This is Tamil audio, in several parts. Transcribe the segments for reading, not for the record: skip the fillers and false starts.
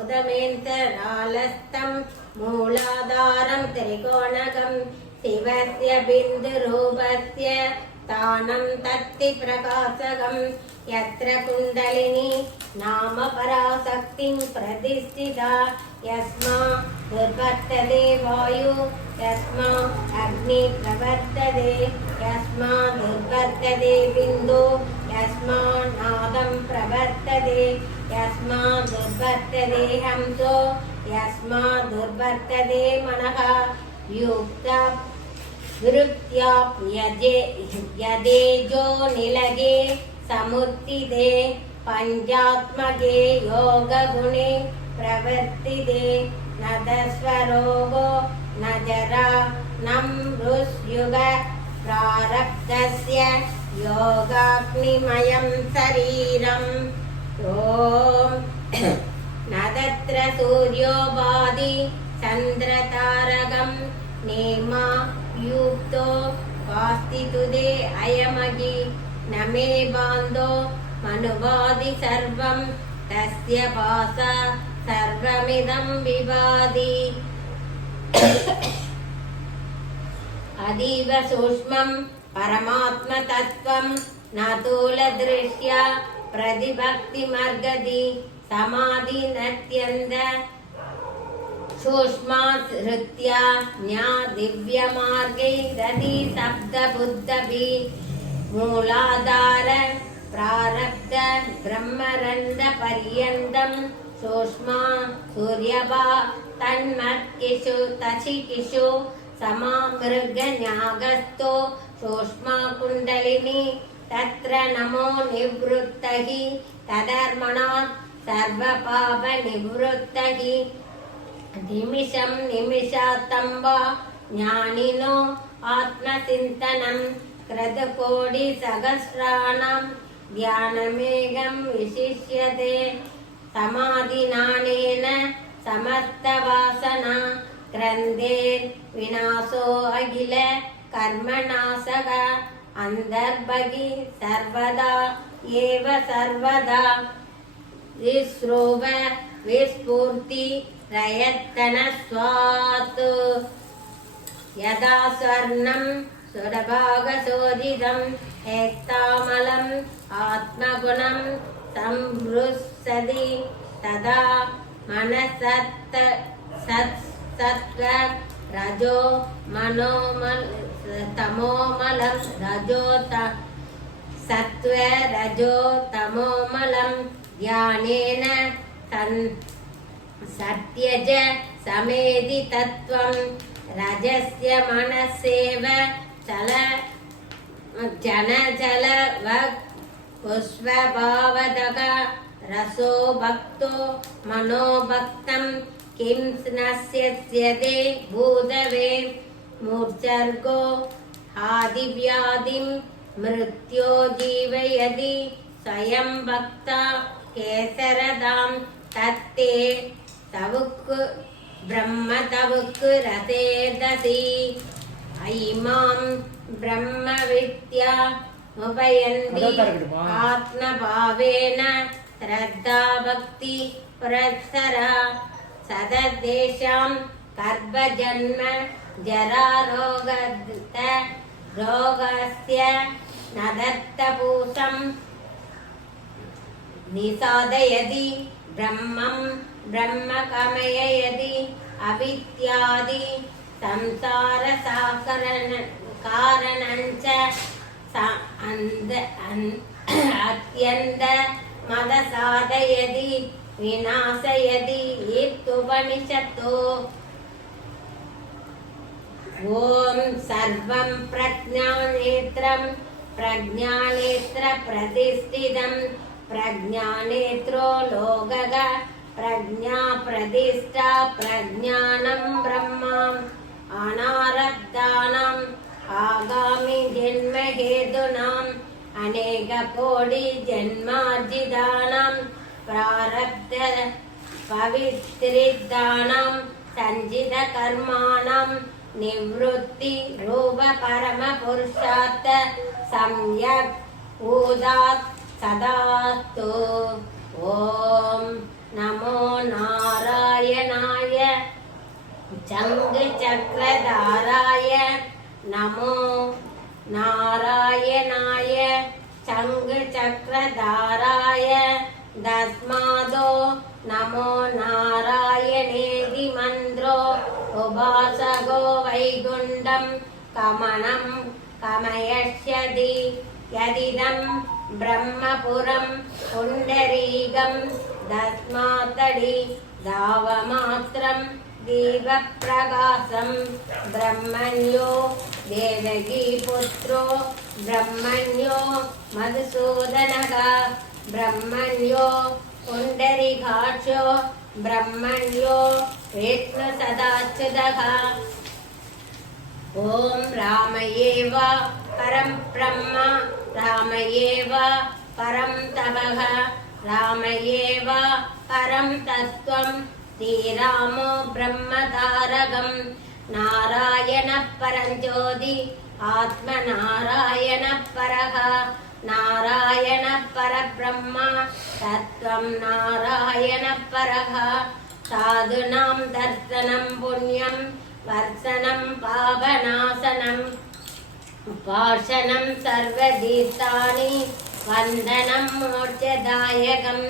उदमेन्तरालस्तं मूलाधारं त्रिकोणकं शिवस्य बिन्दुरूपस्य तानं तत्ति प्रकाशकं यत्र कुण्डलिनी नाम पराशक्तिं प्रतिष्ठिता यस्मा दुर्वर्तते वायु यस्मा अग्नि प्रवर्तते यस्मा दुर्वर्तते बिन्दु यस्मा नादं प्रवर्तते यस्मा दुर्वर्तते हंसो यस्मा दुर्वर्तते मनः युक्ता यदेजो निलगे समुत्थिते पंचात्मके योगगुणे प्रवर्तिते नदस्वरोगो न जरा न मृत्युग प्रारब्धस्य योगाग्निमयं शरीरम् ॐ न तत्र सूर्यो भाति चन्द्रतारकं नेमा युक्तो वास्तितुदे अयमगि न मे बान्धो मनुवादि सर्वं तस्य भासा सर्वमिदं विवादि अतीव सूक्ष्मं परमात्मतत्त्वं न स्थूलदृष्ट्या प्रतिभक्तिमर्हति समाधिनत्यन्त सूक्ष्माश्रित्या ज्ञा दिव्यमार्गैरधि शब्दबुद्धभि मूलाधार प्रारब्ध ब्रह्मरन्ध्रपर्यन्तं सूक्ष्मा सूर्यभा तन्मर्किषु तशिकिषु समामृगन्यागस्तो सूक्ष्मा कुण्डलिनी तत्र नमो निवृत्तहि तदर्मणात् सर्वपापनिवृत्तहि निमिषं निमिषातं वा ज्ञानिनो आत्मचिन्तनं क्रतुकोटिसहस्राणां ध्यानमेकं विशिष्यते समाधिनानेन समस्तवासना क्रन्देर्विनाशो अखिल कर्मनाशः अन्तर्बहि सर्वदा एव सर्वदा विस्रोव विस्फूर्ति प्रयत्नस्वात् यदा स्वर्णं सुरभागशोधितं हेक्तामलम् आत्मगुणं संवृत्सति तदा मनसत्सत्त्व रजो मनोमल तमोमलं रजो सत्त्व रजो तमोमलं ध्यानेन सत्यज समेधि तत्त्वं रजस्य मनस्सेव चल जनजल पुष्पभावदग रसो भक्तो मनोभक्तं किं नश्यते भूतवे मूर्छर्गो आदिव्याधिं मृत्यो जीवयति स्वयं भक्ता केसरदां तत्ते तवुक् ब्रह्म तवुक् रसेदसि इमां ब्रह्मविद्या उपयन्ति आत्मभावेन श्रद्धा भक्ति पुरस्सरा सददेशां गर्भजन्म रोगस्य नदत्तपूषं निसादयति ब्रह्मं ब्रह्म कमययति अविद्यादि संसार कारणञ्च अत्यन्त मद साधयति विनाशयति इत्युपनिषत्तु ॐ सर्वं प्रज्ञानेत्रं प्रज्ञानेत्र प्रतिष्ठितं प्रज्ञानेत्रो लोकः प्रज्ञा प्रतिष्ठा प्रज्ञानं ब्रह्मा अनारब्धानाम् आगामि जन्म हेतूनाम् अनेककोटि जन्मार्जितानां प्रारब्ध पवित्रितानां संचित कर्माणां निवृत्ति रूप परम पुरुषार्थ सम्यक् उदात् सदास्तु। ओम नमो नारायणाय। சங்கு சக்கரதாராய நமோ நாராயணாய சங்கு சக்கரதாராய தஸ்மாதோ நமோ நாராயணேதி மந்த்ரோ உபாசகோ வைகுண்டம் கமனம் கமயஷ்யதி யதிதம் பிரம்மபுரம் புண்டரீகம் தஸ்மாத்தடி தாவமாத்திரம் தீபப்பிரகாசம் பிரம்மண்யோ தேவகி புத்ரோ பிரம்மண்யோ மதுசூதனக பிரம்மண்யோ புண்டரிகாட்சோ பிரம்மண்யோ விஷ்ணு சதாச்சுதக ஓம் ராமயேவ பரம் பிரம்ம ராமயேவ பரம் தபக ராமயேவ பரம் தத்துவம் ஸ்ரீராமோ பிரம்மதாரகம் நாராயண பரஞ்சோதி ஆத்ம நாராயண பரஹ நாராயண பரபிரம்ம தத்துவம் நாராயண பரஹ சாதுனாம் தர்சனம் புண்ணியம் வர்சனம் பாவநாசனம் பாஷணம் சர்வதீர்த்தானி வந்தனம் மோட்சதாயகம்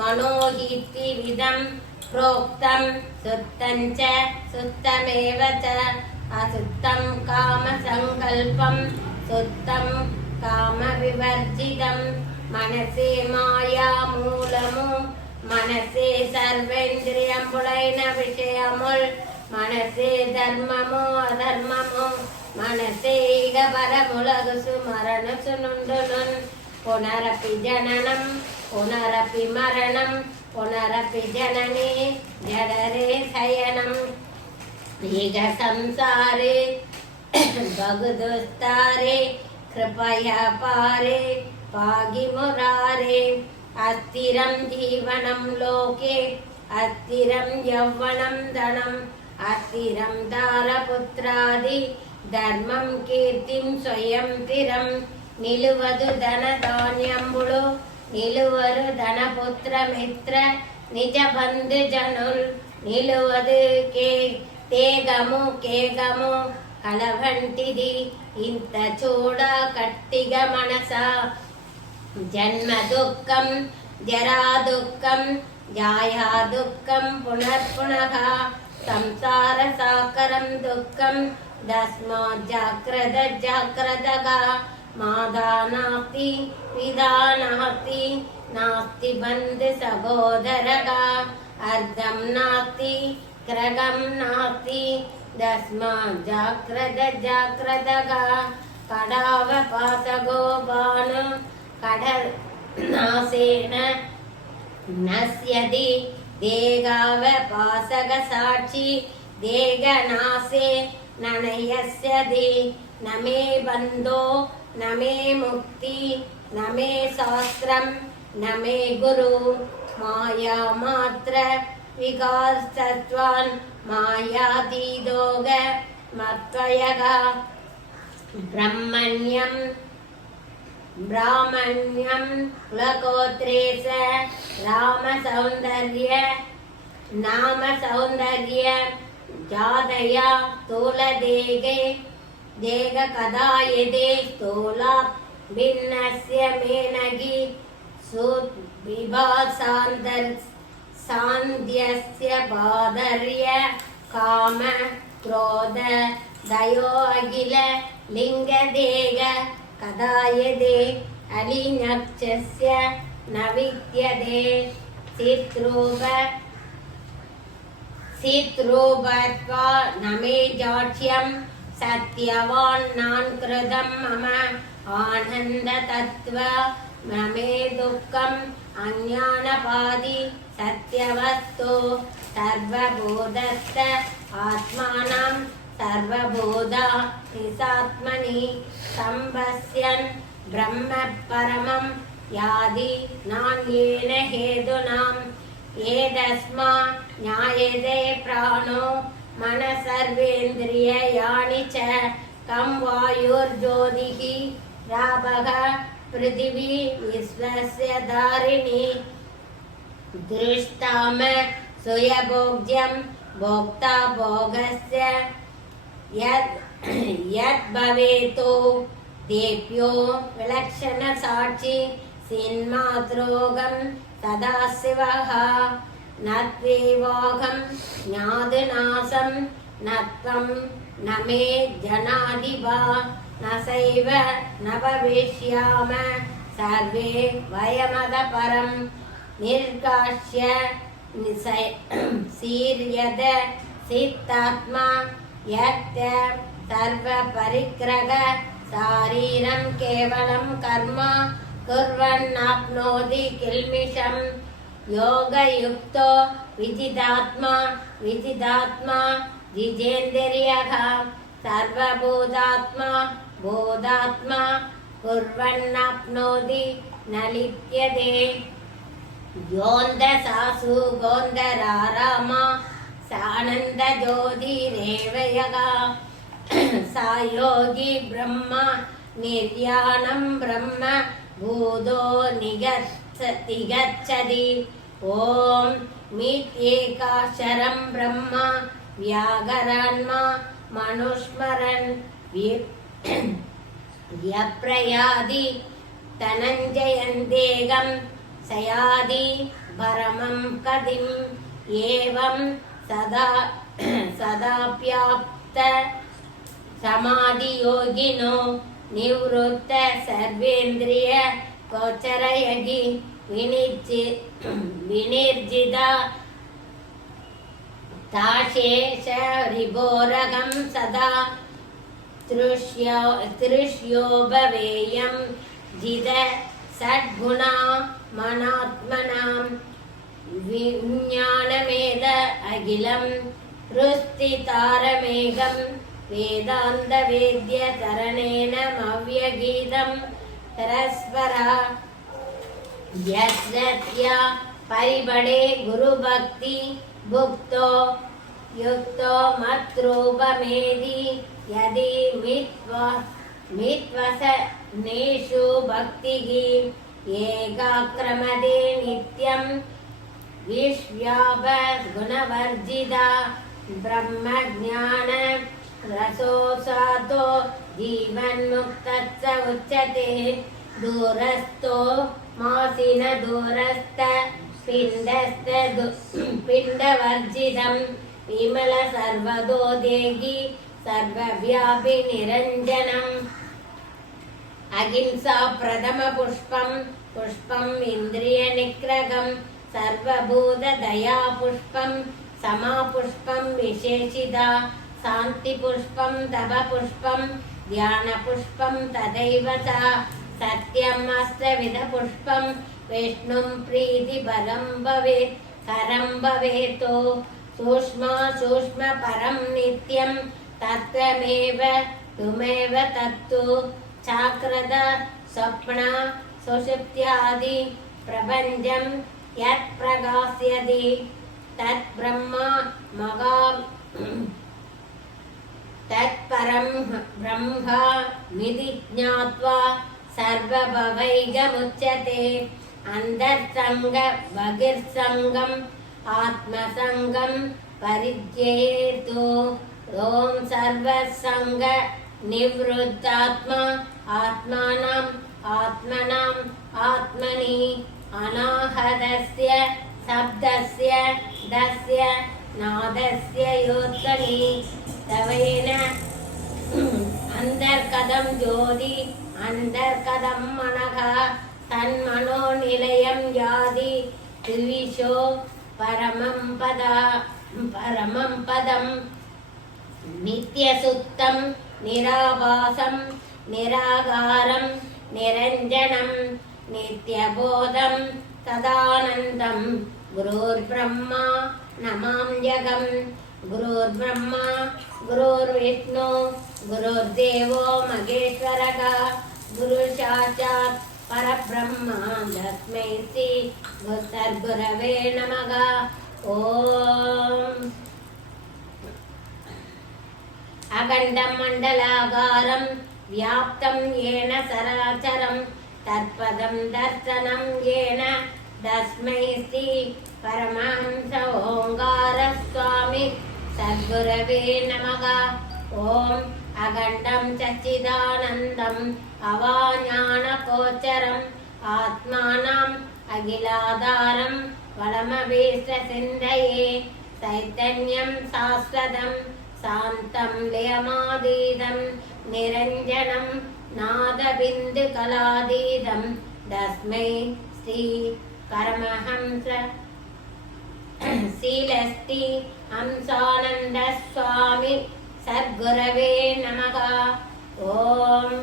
மனோஹீத்தி விதம் प्रोक्तं सुत्तं च सुत्तमेव च असुत्तं कामसङ्कल्पं सुत्तं कामविवर्जितं मनसे मायामूलमु मनसे सर्वेन्द्रियमुलैन विषयमुल मनसे धर्ममो अधर्ममो मनसे इग परमुलगुसु मरणसु नुण्डुनुन् पुनरपि जननं पुनरपि मरणं पुनरपि जनने जडरे शयनम् इह संसारे बहुदुस्तारे कृपया पारे पाहि मुरारे अस्थिरं जीवनं लोके अस्थिरं यौवनं धनम् अस्थिरं दारपुत्रादि धर्मं कीर्तिं स्वयं स्थिरं निलुवदु धनधान्यंबुलु నిలువరు ధనపుత్ర మిత్ర నిజ బంధు జనుల్ నిలువదు తేగము కేగము కలవంటిది ఇంత చూడ కట్టిగ మనస జన్మ దుఃఖం జరా దుఃఖం జాయా దుఃఖం పునఃపునః సంసార సాకరం దుఃఖం తస్మాత్ జాగ్రత్త జాగ్రత్తగా मादा नास्ति पिता नास्ति नास्ति बन्धु सहोदरगा अर्धं नास्ति क्रगं नास्ति तस्मात् जाग्रत जाग्रतगा कडावपासगो बाणु कडनासेन नश्यति देगावपासग साक्षी देगनासे ननयस्यति न मे बन्धो न मे मुक्ति न मे शास्त्रं न मे गुरु माया मात्र विकासत्वान् मायातीतोग मत्वयः ब्रह्मण्यं ब्राह्मण्यं कुलगोत्रेश रामसौन्दर्य नाम सौन्दर्य जातया तूलदेगे देग कदा यदे स्थूला भिन्नस्य मेनगी सान्ध्यस्य बाधर्य काम क्रोध दयो अखिल लिंगदेग कदा यदे अलिनक्षस्य न विद्यते चित्रूपत्वा न मे जाड्यं सत्यवान् नान् कृतं मम आनन्द तत्त्व न मे दुःखम् अज्ञानपादि सत्यवस्तु सर्वबोधस्थ आत्मानं सर्वबोधा निसात्मनि सम्पश्यन् ब्रह्म परमं यादि नान्येन हेतुनां एतस्मा ज्ञायते प्राणो मन सर्वेन्द्रियाणि च कं वायुर्ज्योतिः रापः पृथिवी विश्वस्य धारिणी दृष्टाम सुयभोज्यं भोक्ता भोगस्य यद् भवेतो देभ्यो विलक्षण साक्षी सिन्मात्रोगं सदाशिवः नत्वेवाहं ज्ञातनासं नत्वं न मे जनादिवा न सैव न भविष्याम सर्वे वयमतः परं निर्काश्य सीर्यद सिद्धात्मा यत् सर्वपरिग्रह शारीरं केवलं कर्म कुर्वन्नाप्नोति किल्बिषं योगयुक्तो विजितात्मा जितेन्द्रियः सर्वभूतात्मा बोधात्मा कुर्वन्नाप्नोति न लिप्यते योऽन्तसासु गोन्दरारामा सानन्द ज्योतिरेव यः सा योगी ब्रह्म निर्याणं ब्रह्म भूतो निगच्छति ॐ मित्येकाक्षरं ब्रह्म व्याकरन्मा मनुस्मरन् यप्रयादि धनञ्जयन्तेगं सयादि परमं गतिम् एवं सदाप्याप्त समाधियोगिनो निवृत्त सर्वेन्द्रिय गोचरयगि विनिर्जिता ताशेष रिभोरगं सदा तृष्यो भवेयं जिद सद्गुणा मनात्मनां विज्ञानमेद अखिलं हृस्थितारमेघं वेदान्तवेद्यतरणेन मव्यगीतं परस्परा यस्या परिबडे गुरुभक्ति भुक्तो युक्तो मत्रूपमेधि यदि मित्वसनेषु भक्तिः एकाक्रमदे नित्यं विश्व्यापगुणवर्जिता ब्रह्मज्ञान रसोसातो जीवन्मुक्तस्य उच्यते दूरस्थो मासिन दूरस्थ पिण्डवर्जितं विमल सर्वतो देहि सर्वव्यापि निरञ्जनम् अहिंसा प्रथम पुष्पम् इन्द्रियनिग्रहं सर्वभूतदया पुष्पं समापुष्पं विशेषिता शान्तिपुष्पं तपपुष्पं ध्यानपुष्पं तथैव च सत्यम् अष्टविधपुष्पं विष्णुं प्रीतिपदं भवेत् करं भवेतो सूक्ष्म परं नित्यं तत्त्वमेव तुमेव तत्तु चाक्रद स्वप्न सुषुप्त्यादि प्रपञ्चं यत् प्रकाश्यति तत् ब्रह्म तत्परं ब्रह्म मिति ज्ञात्वा सर्वभवैकमुच्यते अन्तर्सङ्ग बहिर्सङ्गम् आत्मसङ्गं परित्यजेतु ॐ सर्वसङ्ग निवृत्तात्मा आत्मनि अनाहतस्य शब्दस्य दस्य नादस्य योत्तनि तवेन अन्तर्गतं ज्योति अन्तर्गतं मनः तन्मनो निलयं याति द्विषो परमं पदं नित्यसुत्तं निराभासं निराकारं निरञ्जनं नित्यबोधं सदानन्दं गुरुर्ब्रह्मा नमाम्यहं गुरुर्ब्रह्मा गुरुर्विष्णु गुरुर्देवो महेश्वरः गुरुसाक्षात् परब्रह्म तस्मै श्री सद्गुरवे नमः ॐ अखण्डं मण्डलाकारं व्याप्तं येन चराचरं तत्पदं दर्शनं येन तस्मै श्री परमहंस ओङ्कारस्वामी சத்குரவே நமக. ஓம் அகண்டம் சச்சிதானந்தம் அவாஞானகோச்சரம் ஆத்மானம் அகிலாதாரம் வளமபீஷ்ட சிந்தையே சைத்தன்யம் சாஸ்வதம் சாந்தம் லயமாதீதம் நிரஞ்சனம் நாதபிந்து கலாதீதம் தஸ்மை ஸ்ரீ பரமஹம்ச சீலஸ்தி ஹம்சானந்த சுவாமி சத்குரவே நமக. ஓம்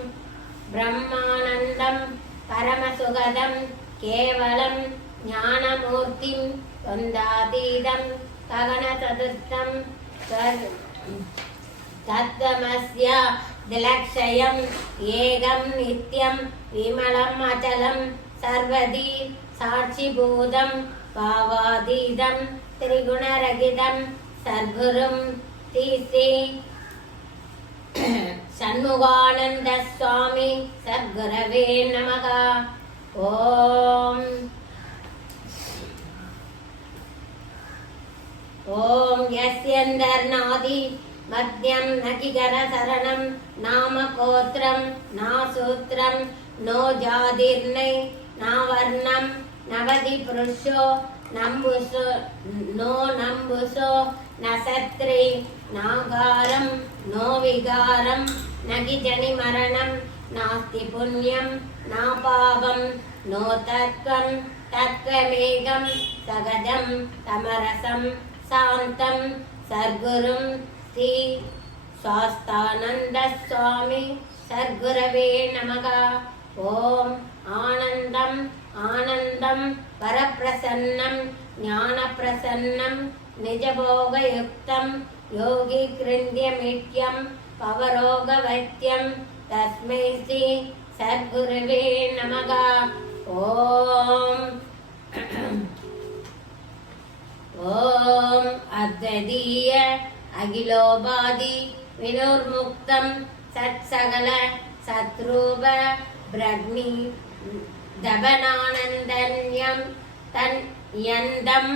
பிரம்மானந்தம் பரமசுகதம் கேவலம் ஞானமூர்த்திம் வந்தாதீதம் ககன சதுர்த்தம் தத்வமஸ்ய திலக்ஷயம் ஏகம் நித்யம் விமலம் அச்சலம் சர்வதி சாட்சிபூதம் பாவாதீதம் திரிகுணரகிதம் சர்க்குரும் ஸ்ரீ சண்முகானந்த சுவாமி சத்குரவே நமக. ஓம் ஓம் யஸ்யந்தர்நாதி மத்யம் நகிகர சரணம் நாம கோத்ரம் நாசூத்ரம் நோ ஜாதிர்னை நாவர்ணம் நவதி புருஷோ நம்புசோ நோ நம்புசோ நசத்ரி நாகாரம் நோ விகாரம் நகிஜனி மரணம் நாஸ்தி புண்ணியம் நாபாபம் நோ தத்வம் தத்வமேகம் சகஜம் சமரசம் சாந்தம் சர்க்குரும் ஸ்ரீ சாஸ்தானந்த சுவாமி சத்குரவே நமக. ஓம் ஆனந்தம் ஆனந்தம் வரப்பிரசன்னம் ஞானப்பிரசன்னம் நிஜபோகயுக்தம் யோகி கிருந்தியமிட்யம் பவரோக வைத்தியம் தஸ்மை ஸ்ரீ சத்குருவே நமக. ஓம் ஓம் அத்வதீய அகிலோபாதி வினோர்முக்தம் சத்சகல சத்ரூப பிரக்னி தபனானந்தன்யம் தன் யந்தம்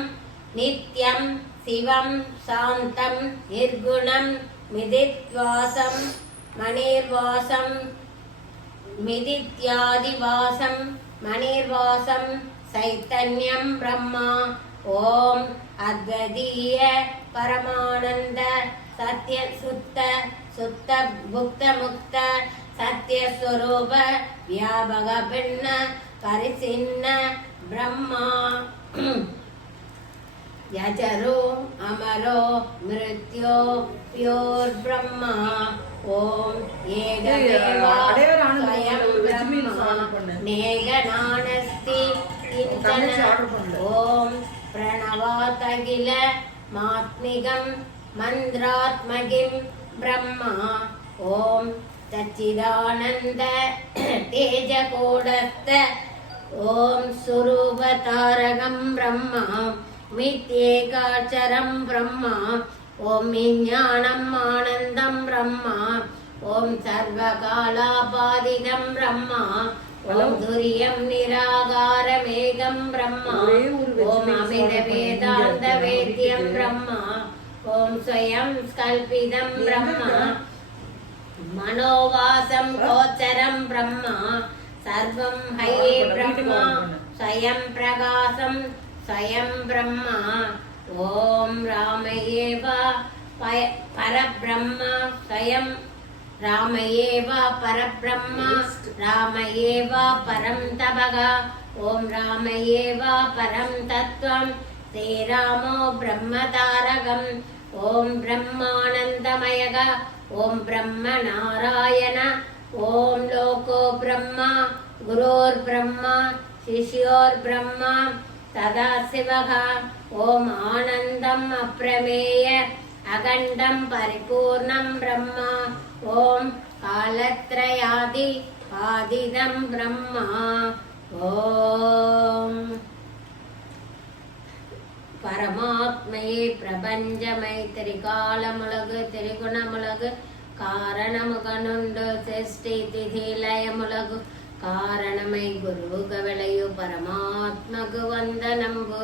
நித்யம் சிவம் சாந்தம் நிர்குணம் மிதித்வாசம் மணிர்வாசம் மிதித்யாதிவாசம் மணிர்வாசம் சைத்தன்யம் பிரம்மா. ஓம் அத்வதீய பரமானந்த சத்ய சுத்த சுத்த புக்த முக்த சத்யஸ்வரூப வியாபக பின்ன பரிசின்ன பிரம்மா. யஜரோ அமரோ மிருத்யோ ப்யோர் பிரம்மா. ஓம் ஏகமேவா ஸ்வயம் பிரம்மா நேகநானஸ்தி கிஞ்சன. ஓம் பிரணவாதகில மாத்மிகம் மந்திராத்மகிம் பிரம்மா. ஓம் சச்சிதானந்த தேஜகோடஸ்த ஓம் சுரூபதாரகம் பிரம்மா மித்யேகாட்சரம் பிரம்மா. ஓம் விஞ்ஞானம் ஆனந்தம் பிரம்மா. ஓம் சர்வகாலாபாதிதம் பிரம்மா. ஓம் துரியம் நிராகாரமேகம் பிரம்மா. ஓம் அமித வேதாந்த வேத்யம் பிரம்மா. ஓம் ஸ்வயம் ஸ்கல்பிதம் பிரம்மா. மனோவாசம் கோச்சரம் பிரம்மா. சர்வம் ஹயே பிரம்மா ஸ்வயம் பிரகாசம் ஸ்வயம் பிரம்மா. ஓம் ராமயேவ பரபிரம்ம ஸ்வயம் ராமயேவ பரபிரம்ம ராமயேவ பரம் தபக. ஓம் ராமயேவ பரம் தத்வம் ஸ்ரீராமோ பிரம்மதாரகம். ஓம் பிரம்மானந்தமயக ஓம் பிரம்ம நாராயண. ஓம் லோகோ பிரம்மா குரோர் பிரம்மா சிஷ்யோர் பிரம்மா சதாசிவக. ஓம் ஆனந்தம் அப்ரமேய அகண்டம் பரிபூர்ணம் பிரம்மா. ஓம் காலத்ரயாதி ஆதிதம் பிரம்மா. ஓம் பரமாத்மையே பிரபஞ்சமை திரிகாலமுலகு திரிகுணமுலகு காரணமுகனுண்டு சிருஷ்டி திதி லயமுலகு காரணமை குருவுக விளையு பரமாத்மகு வந்தனம்பு.